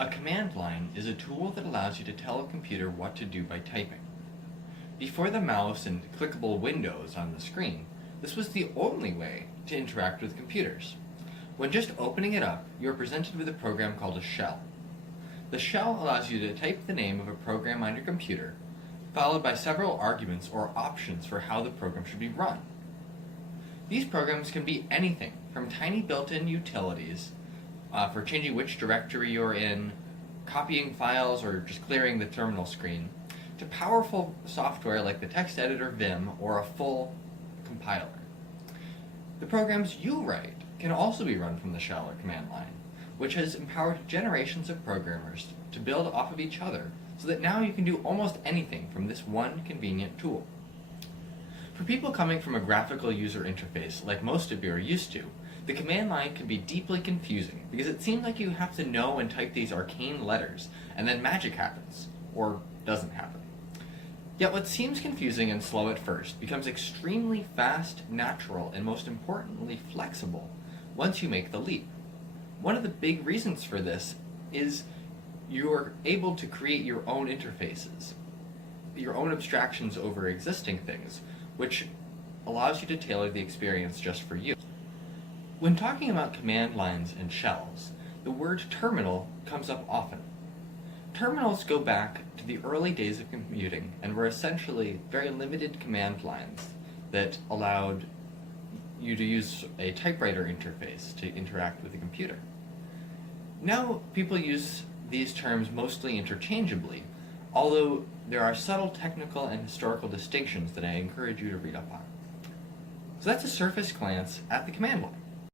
A command line is a tool that allows you to tell a computer what to do by typing. Before the mouse and clickable windows on the screen, this was the only way to interact with computers. When just opening it up, you are presented with a program called a shell. The shell allows you to type the name of a program on your computer, followed by several arguments or options for how the program should be run. These programs can be anything from tiny built-in utilities for changing which directory you're in, copying files, or just clearing the terminal screen, to powerful software like the text editor Vim or a full compiler. The programs you write can also be run from the shell or command line, which has empowered generations of programmers to build off of each other so that now you can do almost anything from this one convenient tool. For people coming from a graphical user interface like most of you are used to, the command line can be deeply confusing because it seems like you have to know and type these arcane letters and then magic happens, or doesn't happen. Yet what seems confusing and slow at first becomes extremely fast, natural, and most importantly flexible once you make the leap. One of the big reasons for this is you're able to create your own interfaces, your own abstractions over existing things, which allows you to tailor the experience just for you. When talking about command lines and shells, the word terminal comes up often. Terminals go back to the early days of computing and were essentially very limited command lines that allowed you to use a typewriter interface to interact with the computer. Now people use these terms mostly interchangeably, although there are subtle technical and historical distinctions that I encourage you to read up on. So that's a surface glance at the command line.